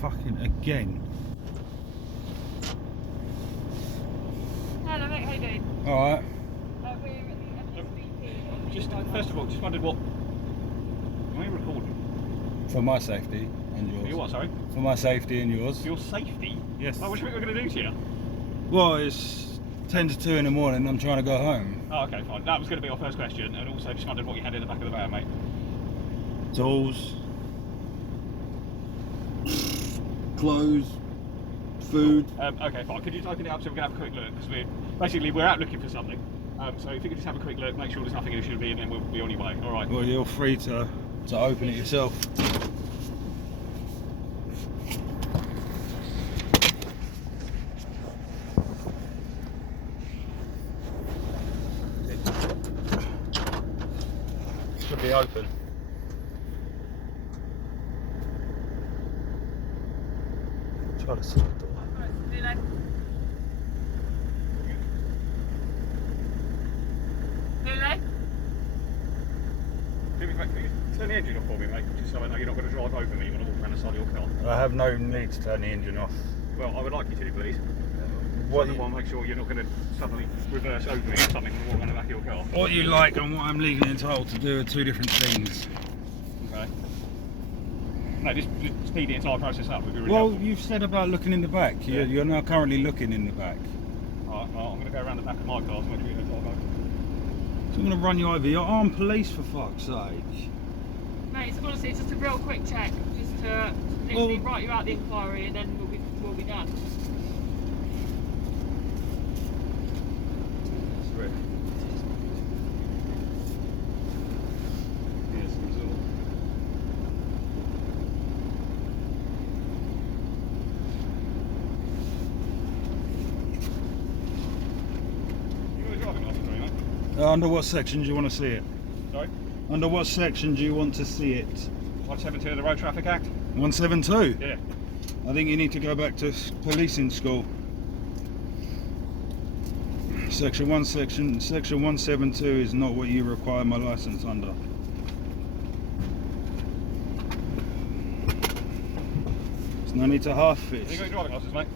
fucking again. Hello mate, how you doing? Alright. We're at the SVP. Just first of all, just wondered what. Are you recording? For my safety and yours. For your what, sorry? For my safety and yours. For your safety? Yes. Oh, what do you think we're going to do to you? Well, it's 10 to 2 in the morning, I'm trying to go home. Oh, okay, fine. That was going to be our first question, and also just wondered what you had in the back of the van, mate. Tools. Clothes. Food. Okay, fine. Could you just open it up so we can have a quick look? Because we're out looking for something. So if you could just have a quick look, make sure there's nothing in it should be, and then we'll be on your way. All right. Well, you're free to open it yourself. Should be open. Try the side door. Can you turn the engine off for me, mate? Just so I know you're not going to drive over me when I walk around the side of your car. I have no need to turn the engine off. Well, I would like you to, please. What So I want to make sure you're not going to suddenly reverse over me or something when I walk around the back of your car. What you like and what I'm legally entitled to do are two different things. Okay. No, just speed the entire process up would be really Well, helpful. you've said about looking in the back. Yeah. You're now currently looking in the back. Alright, well, I'm going to go around the back of my car to make sure you don't drive over. So I'm going to run you over. You're armed police, for fuck's sake. Mate, it's honestly just a real quick check, just to literally write you out the inquiry and then we'll be done. Yes, resort. You got a driving license, right, mate? Under what section do you want to see it? Sorry? Under what section do you want to see it? 172 of the Road Traffic Act? 172? Yeah. I think you need to go back to policing school. Section 172 is not what you require my license under. There's no need to half Have you fist. got your driving license, mate?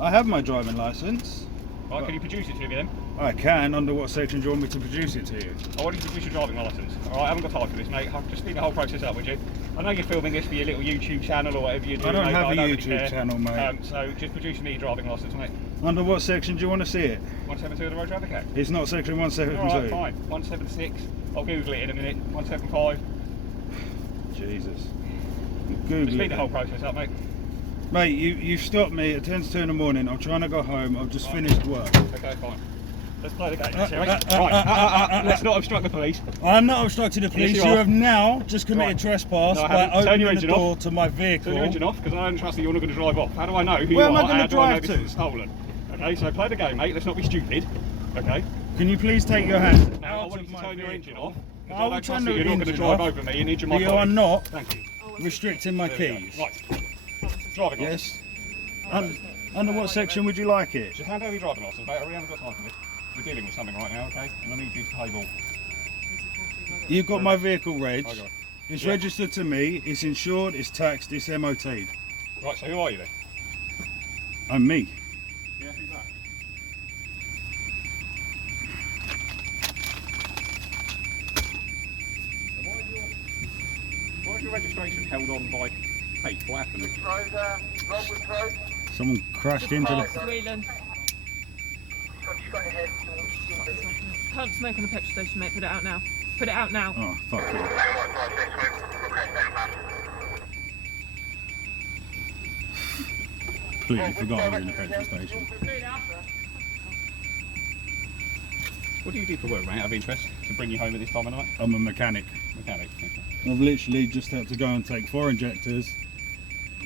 I have my driving license. Right, can you produce it to me then? I can. Under what section do you want me to produce it to you? I want you to produce your driving licence. Alright, I haven't got time for this, mate. I'll just speed the whole process up, would you? I know you're filming this for your little YouTube channel or whatever you do, I don't mate, have but a really YouTube care. channel, mate. So just produce me your driving licence, mate. Under what section do you want to see it? 172 of the Road Traffic Act. It's not section 172. Alright, fine. 176. I'll Google it in a minute. 175. Jesus. Just Google speed it. the whole process up, mate. Mate, you've stopped me at 10 to 2 in the morning. I'm trying to go home. I've just finished work. Okay, fine. Let's play the game, let's not obstruct the police. I'm not obstructing the police. Yes, you you are. have now just committed Right. trespass No, I by haven't. Turn your opening the engine off. door to my vehicle. Turn your engine off, because I don't trust that you're not going to drive off. How do I know who Where you am I are? gonna How do I know drive this to? is stolen? Okay, so play the game, mate. Let's not be stupid. Okay? Can you please take your hands Now, I out want of you to my turn your vehicle? engine off. I Because I will don't turn trust the that you're not going to engine drive off. over me and injure my You colleague. are not Thank you. restricting my There we go. keys. Right. Driving Yes. license. Under what section would you like it? Just hand over your driving license, mate. I really haven't got time for this. We're dealing with something right now, okay? And I need you to pay ball. You've got my vehicle reg. I got it. It's Yeah. registered to me. It's insured. It's taxed. It's MOT'd. Right, so who are you then? I'm me. Yeah, who's that? Why is your registration held on by Pete? What happened? Someone crashed into the. Whelan. Can't smoke on the petrol station, mate. Put it out now. Put it out now. Oh, fuck you. Completely forgot I was in the petrol station. What do you do for work, mate, out of interest? To bring you home at this time of night? I'm a mechanic. Mechanic. Okay. I've literally just had to go and take 4 injectors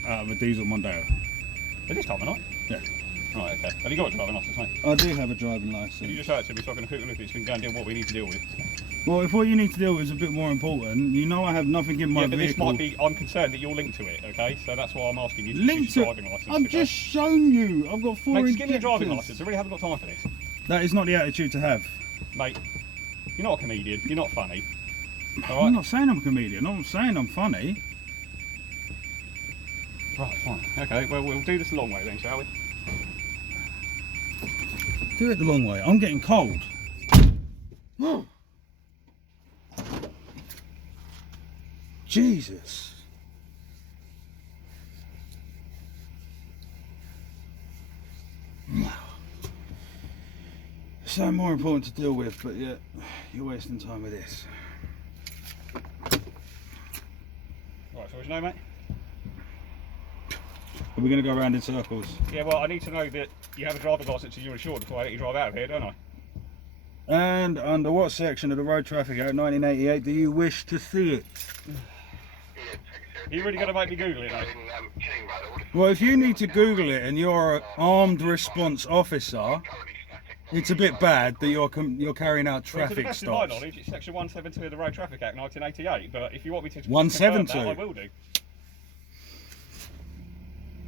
out of a diesel Mondeo. At this time of night? Yeah. Right, okay. Have you got a driving licence, mate? I do have a driving Can you licence. just show it to me so I can quickly look at it so we can go and deal with what we need to deal with? Well, if what you need to deal with is a bit more important, you know I have nothing in my Yeah, but this vehicle. might be, I'm concerned that you're linked to it, okay? So that's why I'm asking you to Linked use your to. driving licence. I've okay? just shown you. I've got 4 Mate, injectors. just give me a driving licence. I really haven't got time for this. That is not the attitude to have. Mate, you're not a comedian. You're not funny. All I'm right? not saying I'm a comedian. I'm saying I'm funny. Right, fine. Okay, well, we'll do this the long way then, shall we? Do it the long way. I'm getting cold. Jesus. So more important to deal with, but yet you're wasting time with this. Right, so what do you know, mate? Are we going to go around in circles? Yeah, well, I need to know that you have a driver's license and you're insured before I let you drive out of here, don't I? And under what section of the Road Traffic Act 1988 do you wish to see it? You really going to make me Google it, mate? Well, if you need to Google it and you're an armed response officer, it's a bit bad that you're carrying out Well, to the traffic best of my stops. knowledge, it's section 172 of the Road Traffic Act 1988, but if you want me to 172? confirm that, I will do.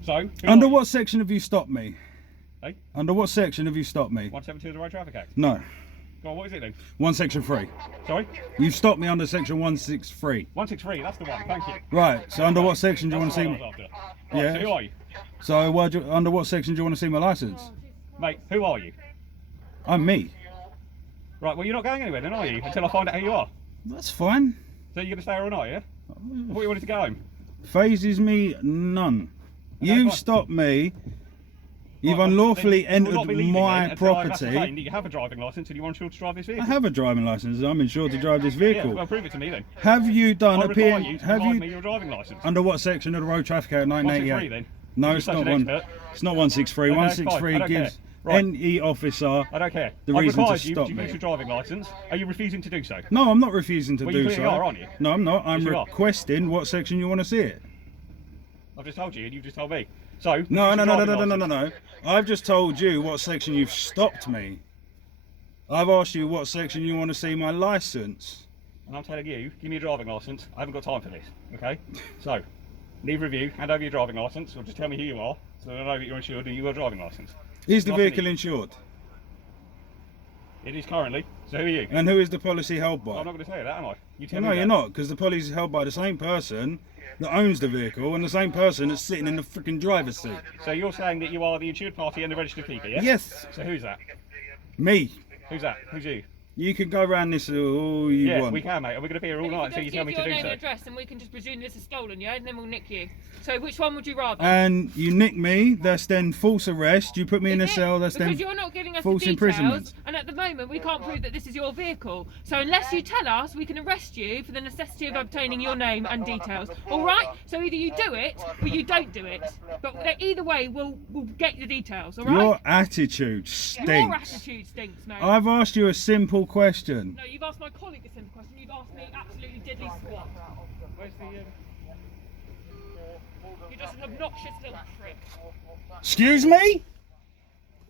So, who Under are you? what section have you stopped me? Hey? Under what section have you stopped me? 172 of the Road Traffic Act? No. Go on, what is it then? One section 3. Sorry? You've stopped me under section 163. 163, that's the one, thank you. Right, so under what section do you want That's to the see? one I was after. Right, Yeah. so who are you? So under what section do you want to see my license? Mate, who are you? I'm me. Right, well, you're not going anywhere then, are you? Until I find out who you are. That's fine. So you're going to stay here all night, yeah? I thought you wanted to go home. Phases me none. Okay, You've fine. stopped me. You've Right, unlawfully then you will not be entered leaving then my until I've property. ascertained that you have a driving licence and you want to drive this I vehicle. have a driving license. I'm insured to drive this Yeah, vehicle. well, prove it to me then. Have you done I a require P? you to Have provide me you your driving licence. under what section of the Road Traffic Act 163 1988? then. No, You're it's such not an one. expert. It's not 163. Okay, 163 fine, I don't gives care. Right. any officer. I don't care. The I reason to require you stop to me. use your driving licence. Are you refusing to do so? No, I'm not refusing to Well, do you so. clearly are, aren't you? No, I'm not. I'm Yes, you are. requesting what section you want to see it. I've just told you and you've just told me. So, No, use no, your no, no, driving no, no, no, licence. no. I've just told you what section you've stopped me. I've asked you what section you want to see my license. And I'm telling you, give me your driving licence. I haven't got time for this, okay? So, neither of you, hand over your driving licence or just tell me who you are so that I know that you're insured and you've got a driving licence. Is the Nothing vehicle is- insured? It is currently. So who are you? And who is the policy held by? I'm not going to tell you that, am I? You tell No, me you're that. not, because the policy is held by the same person that owns the vehicle and the same person that's sitting in the freaking driver's seat. So you're saying that you are the insured party and the registered keeper, yeah? Yes, So who's that? me. Who's that? Who's you? You can go around this all you Yeah, want. we can, mate. And we're going to be here all night until you tell me to your do name so. and address, and we can just presume this is stolen, yeah, and then we'll nick you. So which one would you rather? And you nick me, that's then false arrest. You put me in a Is it? cell, that's because then you're not giving us false the details, imprisonment. and at the moment we can't prove that this is your vehicle. So unless you tell us, we can arrest you for the necessity of obtaining your name and details. All right? So either you do it or you don't do it. But either way, we'll get the details. All right? Your attitude stinks. Your attitude stinks, mate. I've asked you a simple question. No, you've asked my colleague a simple question. You've asked me absolutely diddly squat. Where's the... You're just an obnoxious little prick. Excuse me?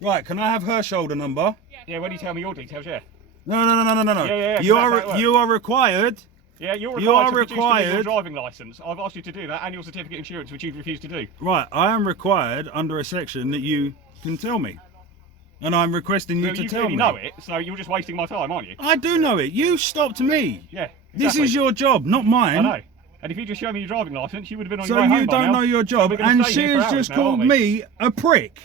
Right, can I have her shoulder number? Yeah, when you tell me your details, yeah. No, no, no, no, no, no. Yeah, You that's how it are works. you are required. Yeah, you're You required are to produce to me your required- driving licence. I've asked you to do that and your certificate of insurance, which you've refused to do. Right, I am required under a section that you can tell me. And I'm requesting you Well, to you tell clearly me. know it, so you're just wasting my time, aren't you? I do know it. You stopped me. Yeah, This exactly. is your job, not I mine. know. And if you just show me your driving licence, you would have been on So your way home you by don't now. know your So job, we're gonna and stay she here for has hours just now, called aren't we? me a prick.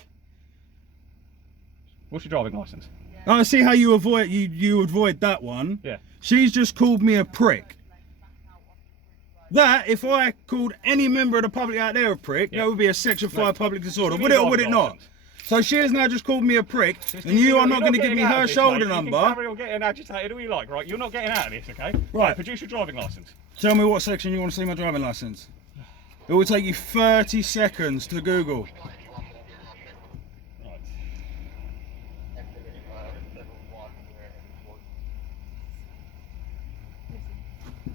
What's your driving licence? I see how you avoid that one. Yeah. She's just called me a prick. That, if I called any member of the public out there a prick, Yeah. that would be a Section 5 public disorder. Give me Would your it or would it driving not? licence. So she has now just called me a prick, Just and you you're are not going to give getting me out of her this, shoulder mate. You number. can carry on getting agitated all you like, right? You're not getting out of this, okay? Right. Produce your driving licence. Tell me what section you want to see my driving licence. It will take you 30 seconds to Google. Right.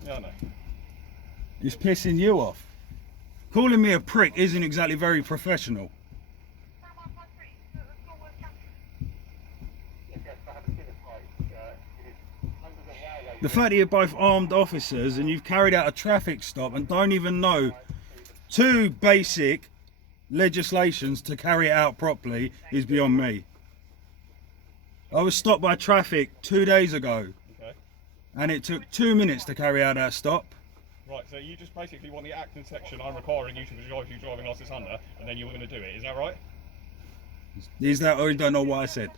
Yeah, I know. It's pissing you off. Calling me a prick isn't exactly very professional. The fact that you're both armed officers and you've carried out a traffic stop and don't even know two basic legislations to carry it out properly is beyond me. I was stopped by traffic 2 days ago Okay. and it took 2 minutes to carry out that stop. Right, so you just basically want the act and section I'm requiring you to drive your driving licence under, and then you were going to do it, is that right? Is that, or you don't know what I said?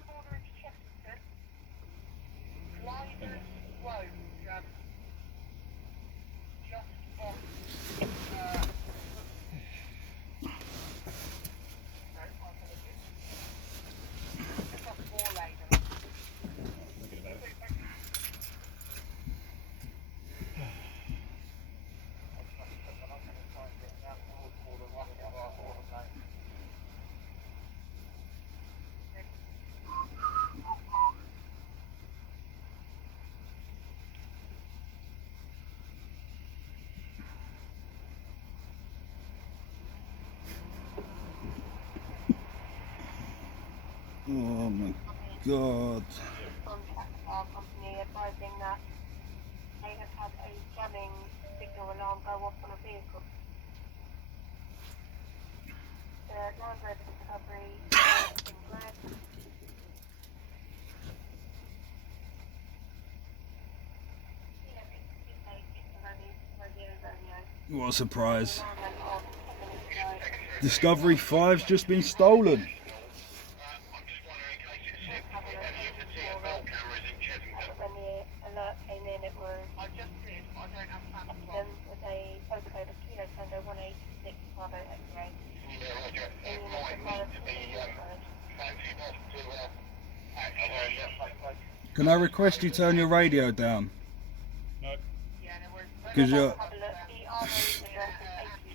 Thinking about it. Oh my god. Contact our company advising that they have had a jamming signal alarm go off on a vehicle. The Land Rover Discovery is in red. What a surprise. Alarm went off 10 minutes ago. Discovery 5's just been stolen. When the alert came in, it was accident with a postcode of Kilo Tango 186 Bravo X-ray. Can I request you turn your radio down? No. Because you're... Have a look. The RO address is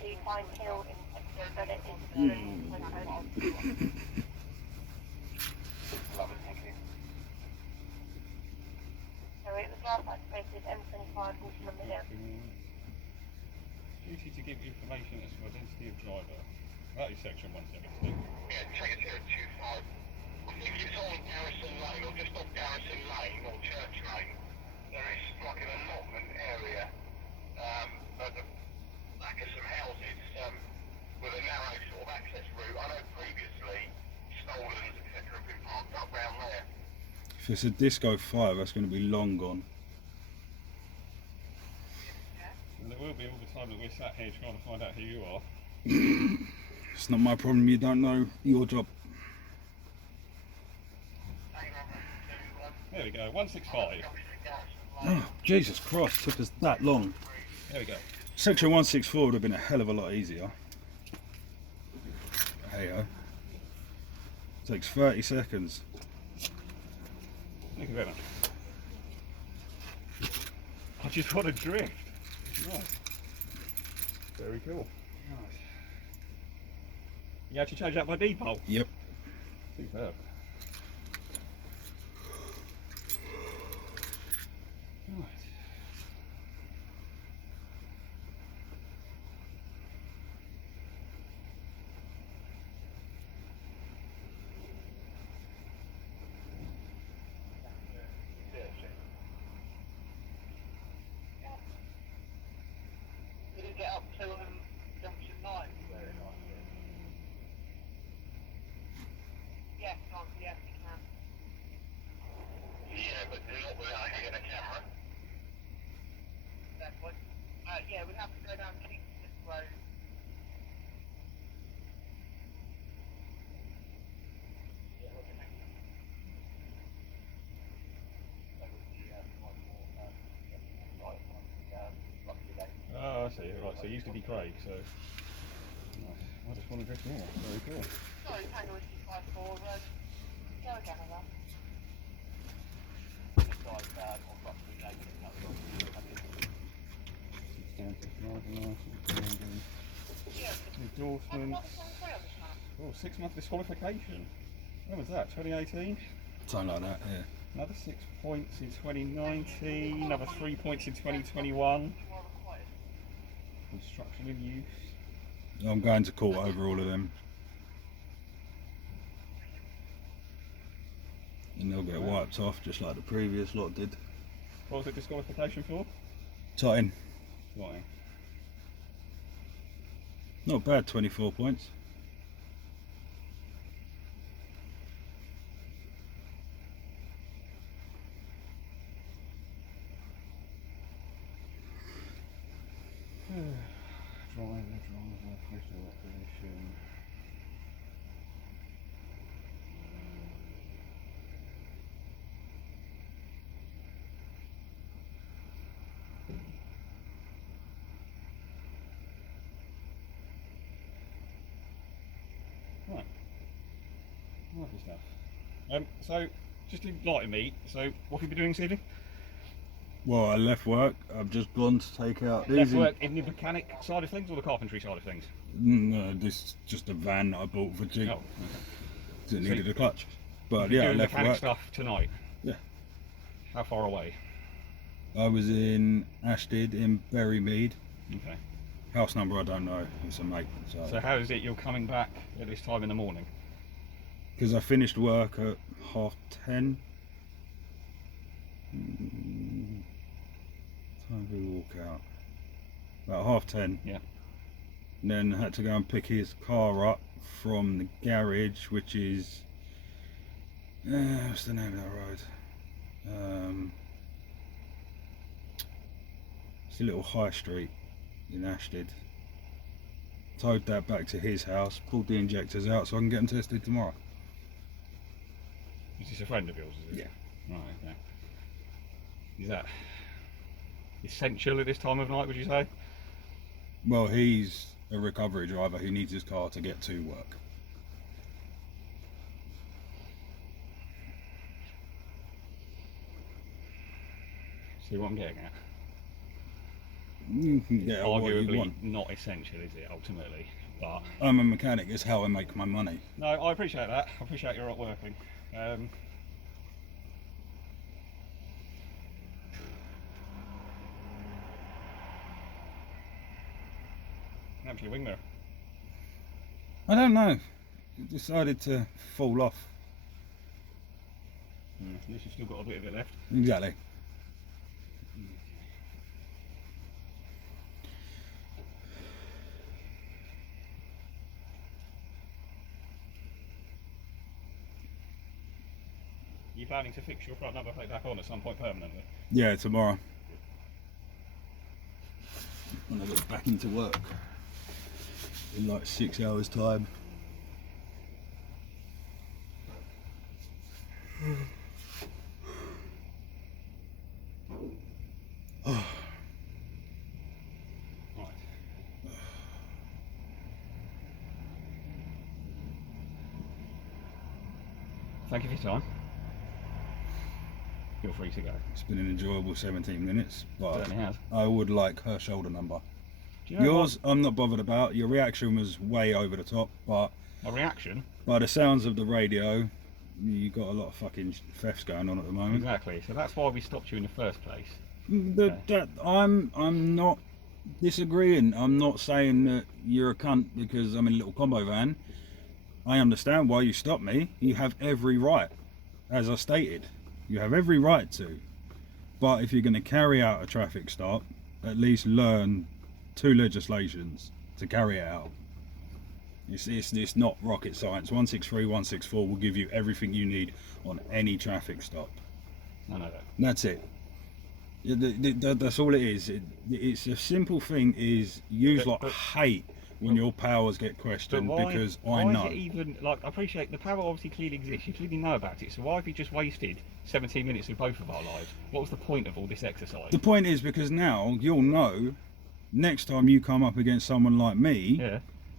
82 Pine Hill in Texas, but it is the postcode. So it was last activated M25 Waterman Million. Duty to give information as to identity of driver. That is section 172. Yeah, take it here at 25. If it's on Garrison Lane or just off Garrison Lane or Church Lane, there is like an allotment area at the back of some houses with a narrow sort of access route. I know previously stolens, etc. have been parked up round there. If it's a Disco 5, that's going to be long gone. And there will be all the time that we're sat here trying to find out who you are. It's not my problem, you don't know your job. There we go, 165. Oh, Jesus Christ, took us that long. There we go. Section 164 would have been a hell of a lot easier. Hey-o. Takes 30 seconds. Thank you very much. I just want to drift. Nice. Very cool. Nice. You actually change that by default? Yep. Superb. Nice. Did it get up to junction 9? Yes, yes, you can. Yeah, but not without hitting a camera. That one. Yeah, we'd have to go down Kingston Road. Oh, I see. Right, so it used to be Craig, so. Nice. I just want to drift more. Very cool. Sorry, Tango 54 Road. Go again on that. Endorsements. Oh, 6-month disqualification. When was that? 2018? Something like that, yeah. Another 6 points in 2019. Another 3 points in 2021. Construction in use. I'm going to court over all of them. And they'll get wiped off just like the previous lot did. What was the disqualification for? Totting. Why? Not bad, 24 points. Right. Lovely stuff. So, just to enlighten me, so what have you been doing this evening? Well, I left work. I've just gone to take out these. Left work in the mechanic side of things or the carpentry side of things? No, this is just a van that I bought for cheap. Oh, okay. 'Cause it So needed a clutch. But You're yeah, I doing left mechanic work. stuff tonight? Yeah. How far away? I was in Ashted in Berrymead. Okay. House number I don't know. It's a mate. So how is it you're coming back at this time in the morning? Because I finished work at 10:30. Time we walk out. About 10:30. Yeah. And then I had to go and pick his car up from the garage, which is what's the name of that road? It's a little high street in Ashted. Towed that back to his house, pulled the injectors out so I can get them tested tomorrow. Is this a friend of yours, is it? Yeah. Right, okay. Is that essential at this time of night, would you say? Well, he's a recovery driver who needs his car to get to work. See what I'm getting at? You can get what you Arguably want. not essential, is it, ultimately? But I'm a mechanic, it's how I make my money. no, I appreciate that. I appreciate you're not working. Actually, wing mirror. I don't know. It decided to fall off. At least you've still got a bit of it left. Exactly. You planning to fix your front number plate back on at some point permanently? Yeah, tomorrow. When I get back into work. In like 6 hours time. Right. Thank you for your time. You're free to go. It's been an enjoyable 17 minutes, but Certainly has. I would like her shoulder number. Do you know Yours, I'm not bothered about. Your reaction was way over the top, but what? A reaction? by the sounds of the radio, you got a lot of fucking thefts going on at the moment. Exactly. So that's why we stopped you in the first place. I'm not disagreeing. I'm not saying that you're a cunt because I'm in a little combo van. I understand why you stopped me. You have every right, as I stated. You have every right to. But if you're going to carry out a traffic stop, at least learn 2 legislations to carry it out. It's not rocket science. 163, 164 will give you everything you need on any traffic stop. I know that. That's it. That's all it is. It's a simple thing. Is use But- like hate when your powers get questioned because I know. Is it even, like, I appreciate the power obviously clearly exists, you clearly know about it, so why have you just wasted 17 minutes of both of our lives? What was the point of all this exercise? The point is because now you'll know next time you come up against someone like me, Yeah.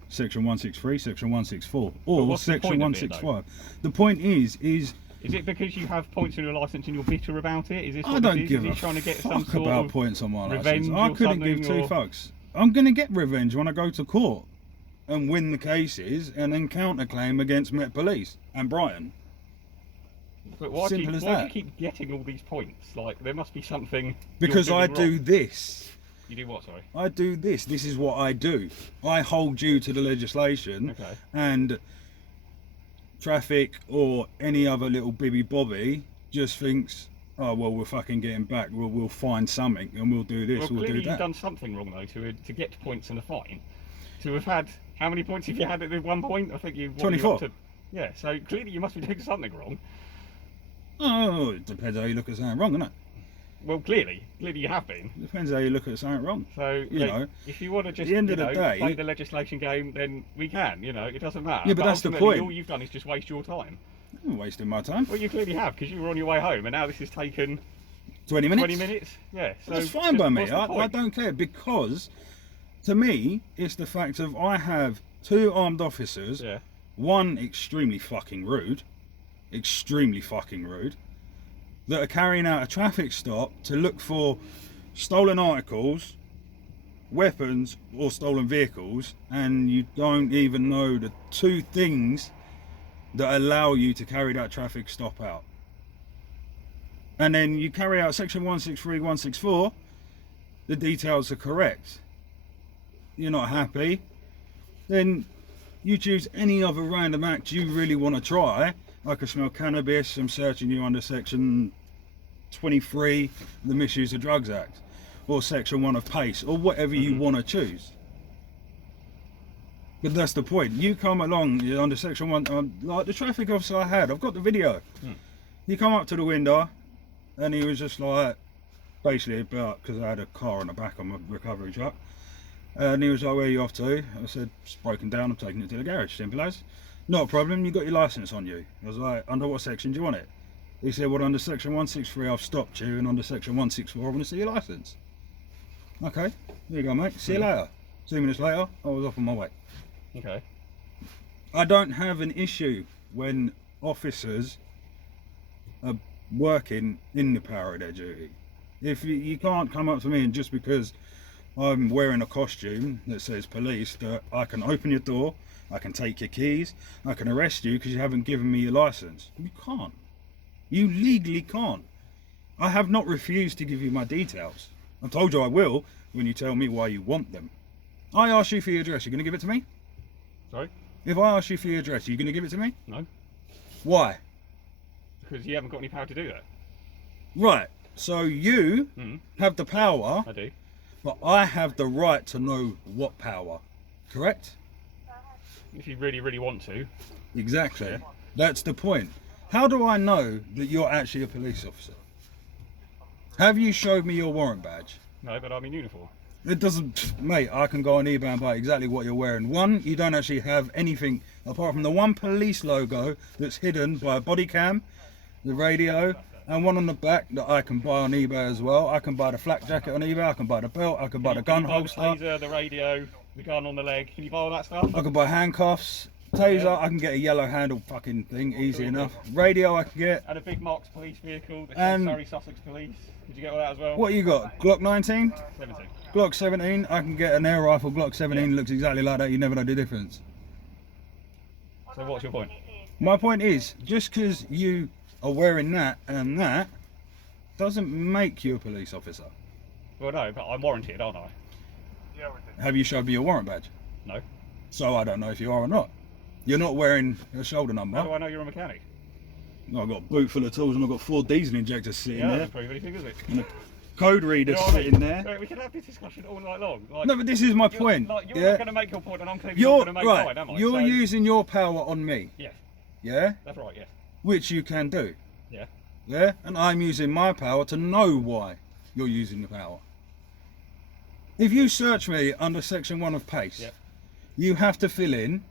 section 163, section 164, But or what's the section point of it, 165. The point is Is it because you have points on your licence and you're bitter about it? Is this I what don't this is? give Is he a trying to get some fuck sort about of points on my revenge license. I or couldn't give something, 2 or- fucks. I'm going to get revenge when I go to court and win the cases and then counterclaim against Met Police and Brian. But why do Simple as you that. keep getting all these points? Like, there must be something you're Because I doing do wrong. this. You do what, sorry? I do this. This is what I do. I hold you to the legislation, Okay. and traffic or any other little bibby bobby just thinks, oh well, we're fucking getting back. We'll find something and we'll do this. Well, we'll clearly do you've that. done something wrong, though, to get points and a fine. To have had, how many points have you had at one point? I think you... what, you're 24. up to- yeah, so clearly you must be doing something wrong. Oh, it depends how you look at something wrong, doesn't it? Well, clearly you have been. Depends how you look at something wrong. So, You know, if you want to just the end of the day- play the legislation game, then we can, it doesn't matter. Yeah, but that's the ultimately, point. all you've done is just waste your time. I'm wasting my time. Well, you clearly have, because you were on your way home, and now this has taken 20 minutes. 20 minutes. Yeah, so That's fine by me. what's the I point? don't care because, to me, it's the fact of I have 2 armed officers Yeah. one, extremely fucking rude, that are carrying out a traffic stop to look for stolen articles, weapons, or stolen vehicles, and you don't even know the two things that allow you to carry that traffic stop out. And then you carry out section 163, 164, the details are correct. You're not happy, then you choose any other random act you really want to try. I can smell cannabis, I'm searching you under section 23, the Misuse of Drugs Act, or section 1 of PACE, or whatever you want to choose. But that's the point. You come along, you're under section 1, like the traffic officer I had, I've got the video. You come up to the window, and he was just like, basically about, because I had a car on the back of my recovery truck, and he was like, where are you off to? I said, it's broken down, I'm taking it to the garage, simple as. Not a problem, you got your licence on you. I was like, under what section do you want it? He said, well, under section 163 I've stopped you, and under section 164 I want to see your licence. Okay, here you go, mate, see you later. 2 minutes later, I was off on my way. Okay. I don't have an issue when officers are working in the power of their duty. If you can't come up to me and just because I'm wearing a costume that says police, that I can open your door, I can take your keys, I can arrest you because you haven't given me your license. You can't. You legally can't. I have not refused to give you my details. I told you I will when you tell me why you want them. I asked you for your address, you're going to give it to me? Sorry? If I ask you for your address, are you going to give it to me? No. Why? Because you haven't got any power to do that. Right, so you have the power, I do. but I have the right to know what power, correct? If you really, really want to. Exactly. Yeah. That's the point. How do I know that you're actually a police officer? Have you showed me your warrant badge? No, but I'm in uniform. It doesn't, mate, I can go on eBay and buy exactly what you're wearing. One, you don't actually have anything apart from the one police logo that's hidden by a body cam, the radio, and one on the back that I can buy on eBay as well. I can buy the flak jacket on eBay, I can buy the belt, I can buy the gun holster. The taser, the radio, the gun on the leg. Can you buy all that stuff? I can buy handcuffs, taser, I can get a yellow handle fucking thing, easy enough. Radio I can get. And a big Marks police vehicle, the And- Surrey Sussex Police. Did you get all that as well? What you got? Glock 19? 17. Glock 17, I can get an air rifle Glock 17, looks exactly like that, you never know the difference. So what's your point? My point is, just because you are wearing that and that, doesn't make you a police officer. Well, no, but I'm warranted, aren't I? Have you showed me your warrant badge? No. So I don't know if you are or not. You're not wearing a shoulder number. How do I know you're a mechanic? I've got a boot full of tools and I've got 4 diesel injectors sitting Yeah, that there. doesn't prove anything, does it? And a code reader You know what I mean? sitting there. Right, we can have this discussion all night long. Like, No, but this is my point. You're Yeah, not going to make your point, and I'm clearly not you're going to make right. mine, am I? You're So- using your power on me. Yes, Yeah, that's right. Yes. which you can do. Yeah. Yeah, and I'm using my power to know why you're using the power. If you search me under section 1 of PACE, Yep. you have to fill in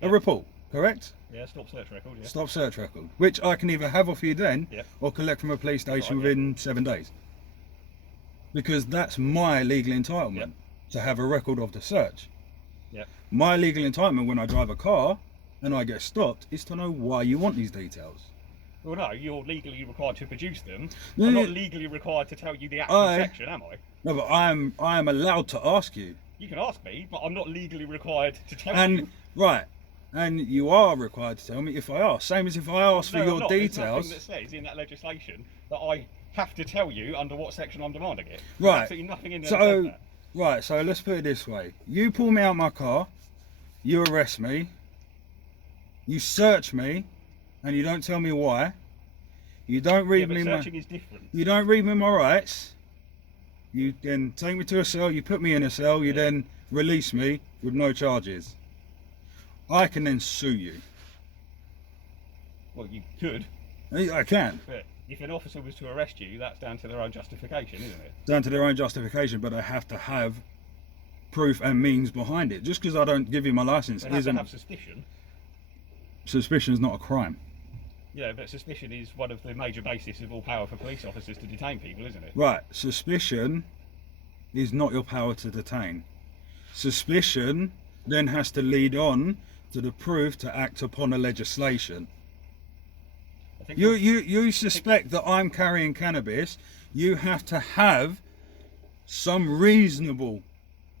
a Yep. report, correct? Yeah. Stop search record. Yeah. Stop search record, which I can either have off you then Yep. or collect from a police station Right, within 7 days. Because that's my legal entitlement Yep. to have a record of the search. Yep. My legal entitlement when I drive a car and I get stopped is to know why you want these details. Well, no, you're legally required to produce them. Yeah, I'm yeah. not legally required to tell you the actual I- section, am I? No, but I am allowed to ask you. You can ask me, but I'm not legally required to tell And you. right, and you are required to tell me if I ask. Same as if I ask for No, I'm your not. There's details. nothing that says in that legislation that I have to tell you under what section I'm demanding it. There's Right. absolutely nothing in there So, that says that. right, so let's put it this way. You pull me out my car, you arrest me, you search me, and you don't tell me why. You don't Yeah, read but me my searching is different. you don't read me my rights. You then take me to a cell, you put me in a cell, you then release me with no charges. I can then sue you. Well, you could, I can. but if an officer was to arrest you, that's down to their own justification, isn't it? Down to their own justification, but I have to have proof and means behind it. Just because I don't give you my license They have to isn't have suspicion. suspicion is not a crime. Yeah, but suspicion is one of the major bases of all power for police officers to detain people, isn't it? Right, suspicion is not your power to detain. Suspicion then has to lead on to the proof to act upon a legislation. I think You suspect that I'm carrying cannabis. You have to have some reasonable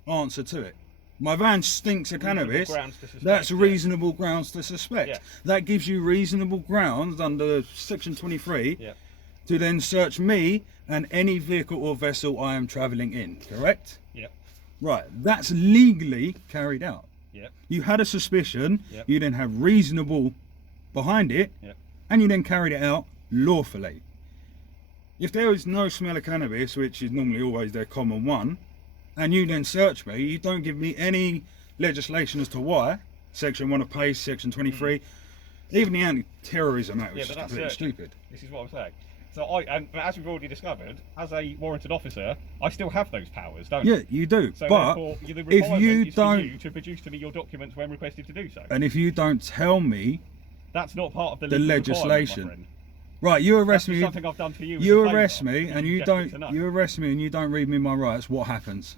answer to it. My van stinks of Reasonable cannabis. grounds to suspect, That's yeah. reasonable grounds to suspect. Yeah. That gives you reasonable grounds under Section 23 Yeah. to then search me and any vehicle or vessel I am travelling in. Correct? Yeah. Right. That's legally carried out. Yeah. You had a suspicion. Yep. You then have reasonable behind it, Yep. and you then carried it out lawfully. If there is no smell of cannabis, which is normally always their common one, and you then search me, you don't give me any legislation as to why. Section 1 of PACE, Section 23, even the Anti-Terrorism Act, Yeah, which but is that's completely it. stupid. This is what I'm saying. So but as we've already discovered, as a warranted officer, I still have those powers, don't Yeah, I? you do. So But therefore, the if requirement you is for don't, you to produce to me your documents when requested to do so. and if you don't tell me, That's not part of the the legal legislation. requirement, my friend. right, you That's arrest just me. something I've done for you. You as a arrest favour, me, because and you desperate to don't. know. You arrest me, and you don't read me my rights. What happens?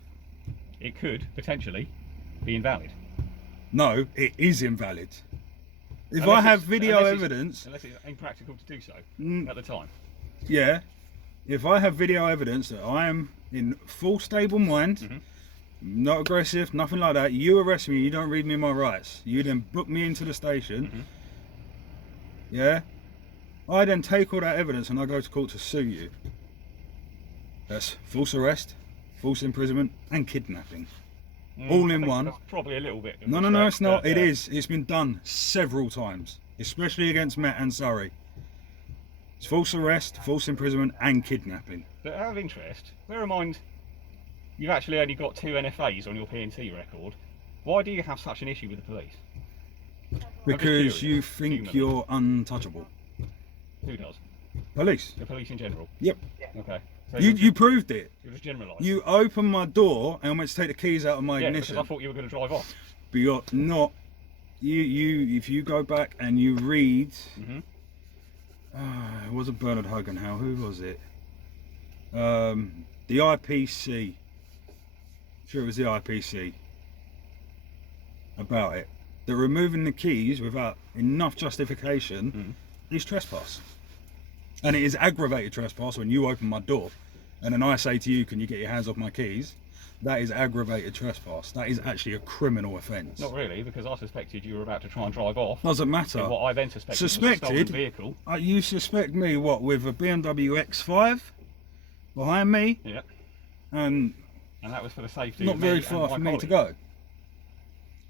It could potentially be invalid. No, it is invalid. If Unless I have it's- video unless it's- evidence, Unless it's impractical to do so Mm. at the time. yeah, if I have video evidence that I am in full stable mind, Mhm. not aggressive, nothing like that, you arrest me, you don't read me my rights, you then book me into the station, Mhm. yeah, I then take all that evidence and I go to court to sue you. That's false arrest, false imprisonment, and kidnapping. All I in think one. That's probably a little bit. of No, a no, no, stretch, it's not. but, It yeah. is. It's been done several times, especially against Met and Surrey. It's false arrest, false imprisonment, and kidnapping. But out of interest, bear in mind, you've actually only got 2 NFAs on your P&T record. Why do you have such an issue with the police? Because curious, you think humanly. you're untouchable. Who does? Police. The police in general. Yep. Okay. So You proved it. you're just generalising. You opened my door and went to take the keys out of my yeah, because ignition. I thought you were going to drive off. But you're not. If you go back and you read, Mhm. it wasn't Bernard Hogenhow. Who was it? The IPC. Sure, it was the IPC. About it. That removing the keys without enough justification is trespass. And it is aggravated trespass when you open my door and then I say to you, can you get your hands off my keys? That is aggravated trespass. That is actually a criminal offence. Not really, because I suspected you were about to try and drive off. Doesn't in matter. what I then suspected was a stolen Suspected? vehicle. You suspect me, what, with a BMW X5 behind me Yeah. and And that was for the safety not of very me far and my for me to colleague. go.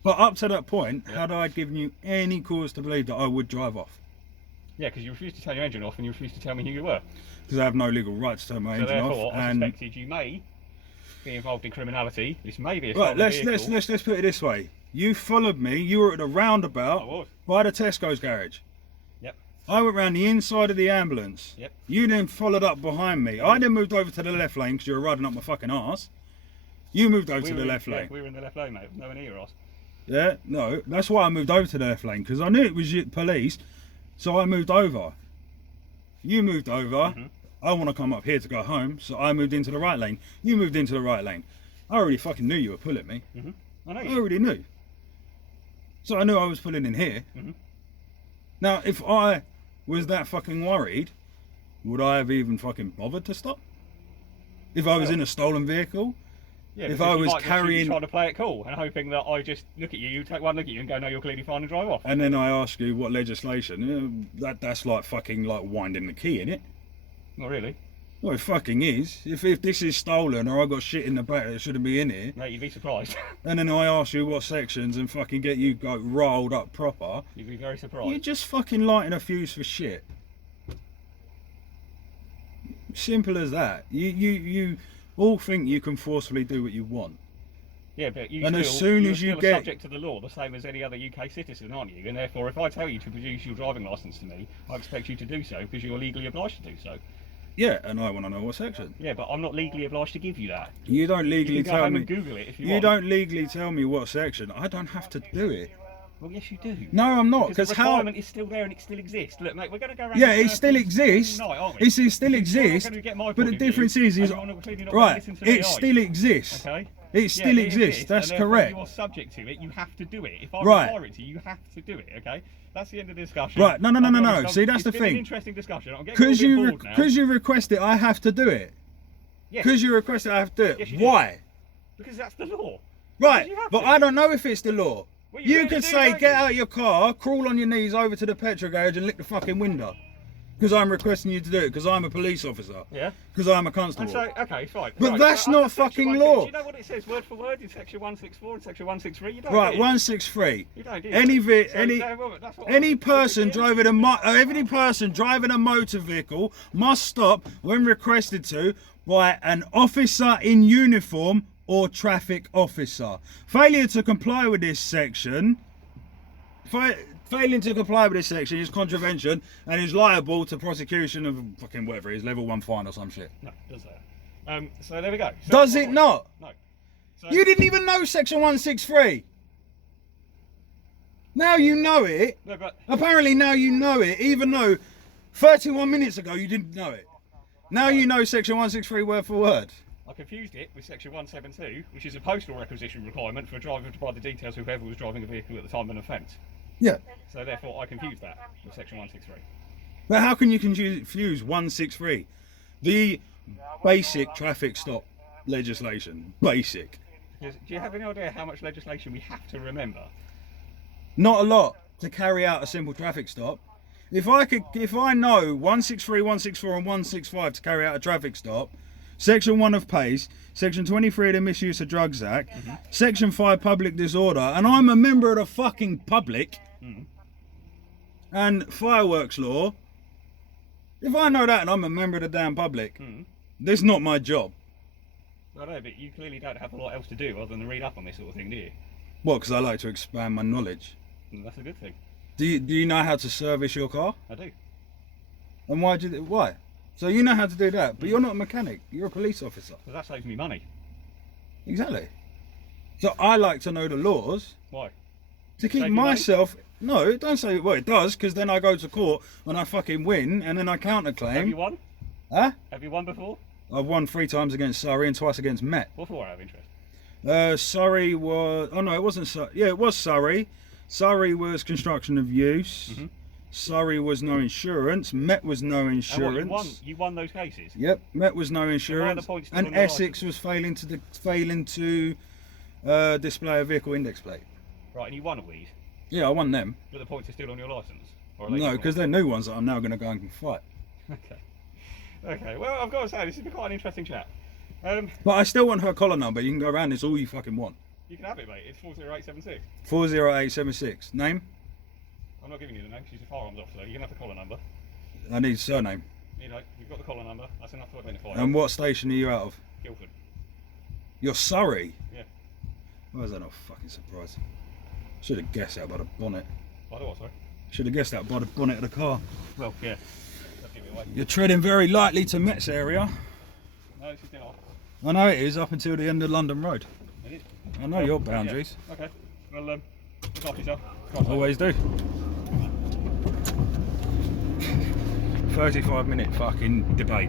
But up to that point, Yeah. had I given you any cause to believe that I would drive off? Yeah, because you refused to turn your engine off and you refused to tell me who you were. Because I have no legal right to turn my So engine therefore, off. I And suspected you may be involved in criminality. This may be a right, stolen let's vehicle. put it this way. You followed me. You were at a I roundabout was. by the Tesco's garage. Yep. I went round the inside of the ambulance. Yep. You then followed up behind me. I then moved over to the left lane because you were riding up my fucking arse. You moved over to the left lane. We were in the left lane, mate. No one near us. Yeah, no, that's why I moved over to the left lane because I knew it was you, police. So I moved over. You moved over. Mhm. I want to come up here to go home, so I moved into the right lane. You moved into the right lane. I already fucking knew you were pulling me. I know I you. already knew. So I knew I was pulling in here. Mhm. Now, if I was that fucking worried, would I have even fucking bothered to stop? If I was in a stolen vehicle? Yeah, if because I you was might just be carrying- trying to play it cool and hoping that I just look at you, take one look at you, and go, "No, you're clearly fine," and drive off. And then I ask you what legislation, that's like fucking like winding the key in it. Not really, Well, it fucking is. If this is stolen or I got shit in the back that shouldn't be in here, mate. You'd be surprised. and then I ask you what sections and fucking get you go rolled up proper, You'd be very surprised. you're just fucking lighting a fuse for shit. Simple as that. You all think you can forcibly do what you want. Yeah, but you And still, as soon you're as you still get- subject to the law, the same as any other UK citizen, aren't you? And therefore, if I tell you to produce your driving licence to me, I expect you to do so because you're legally obliged to do so. Yeah, and I want to know what section. Yeah, but I'm not legally obliged to give you that. You don't You legally can go tell home me. and Google it if you You want. don't legally tell me what section. I don't have to do it. Well, yes, you do. No, I'm not. Because Because the how? requirement is still there and it still exists. Look, mate, we're going to go around. Yeah, in it still circles exists. all night, aren't we? It still You're not exists. gonna get my But point the of view, difference is and you're not clearly not gonna right. listen to me, are It you? still exists. Okay. It still exists. That's and therefore correct. You're subject to it. You have to do it. If I Right. require it to you, you have to do it. Okay, that's the end of the discussion. Right, no. I'll be honest, See, that's it's the been an thing. interesting discussion. I'm getting Because a little bit bored now. you request it, I have to do it. Yes, Because you request it, I have to do it. Yes, you do. Why? because that's the law. Right, You have but to. I don't know if it's the law. Well, You really could do, say, don't get you? out of your car, crawl on your knees over to the petrol garage and lick the fucking window. Because I'm requesting you to do it, because I'm a police officer. Yeah. Because I'm a And constable. so, okay, fine. But Right, that's so not under section fucking 160 law. Do you know what it says word for word in section 164 and section 163? You don't. Right, do you? 163. You don't, do you? Any So, any well, that's what any I'm- person driving a motor vehicle must stop when requested to by an officer in uniform or traffic officer. Failure to comply with this section. Failing to comply with this section is contravention and is liable to prosecution of fucking whatever it is, level 1 fine or some shit. No, it does that. So there we go. So Does it not? No. So, You didn't even know section 163. Now you know it. No, but Apparently now you know it, even though 31 minutes ago you didn't know it. Now you know section 163 word for word. I confused it with section 172, which is a postal requisition requirement for a driver to provide the details of whoever was driving the vehicle at the time of an offence. Yeah. So therefore, I confused that with section 163. But how can you confuse 163? The basic traffic stop legislation. Basic. Because, do you have any idea how much legislation we have to remember? Not a lot to carry out a simple traffic stop. If I know 163, 164 and 165 to carry out a traffic stop, section 1 of pace, section 23 of the Misuse of Drugs Act, section 5 public disorder, and I'm a member of the fucking public, and fireworks law, if I know that and I'm a member of the damn public, this is not my job. I know, but you clearly don't have a lot else to do other than read up on this sort of thing, do you? Well, because I like to expand my knowledge. And that's a good thing. Do you know how to service your car? I do. And why? So you know how to do that, but you're not a mechanic. You're a police officer. But that saves me money. Exactly. So I like to know the laws Why? to keep Save you money? myself. No, don't say well. It does, because then I go to court and I fucking win, and then I Have you counterclaim. won? Huh? Have you won before? I've won 3 times against Surrey and twice against Met. What for, out of interest? Surrey was. Oh no, it wasn't. Yeah, it was Surrey. Surrey was construction of use. Surrey was no insurance. Met was no And insurance. what, you won those cases? Yep, Met was no insurance, points still and on your Essex was failing to display a vehicle index plate. Right, and you won all these, Yeah, I won them. but the points are still on your licence? Or are they No, still because they're new ones that I'm now going to go and fight. on? Okay. Okay, well, I've got to say, this has been quite an interesting chat. But I still want her collar number. You can go around this all you fucking want. You can have it, mate. It's 40876. 40876. Name? I'm not giving you the name, she's a firearms officer. You can have the collar number. I need surname. You know, you've got the collar number. That's enough to identify And you. what station are you out of? Guildford. You're Surrey. Yeah. Why is that not a fucking surprise? Should have guessed that by the bonnet. By the what, sorry? Should have guessed that by the bonnet of the car. Well, yeah. Don't give it away. You're treading very lightly to Met's area. No, this is still off. I know it is up until the end of London Road. It is. I know your boundaries. Yeah. Okay. Well, look after yourself. Drive safe. Always do. 35-minute fucking debate.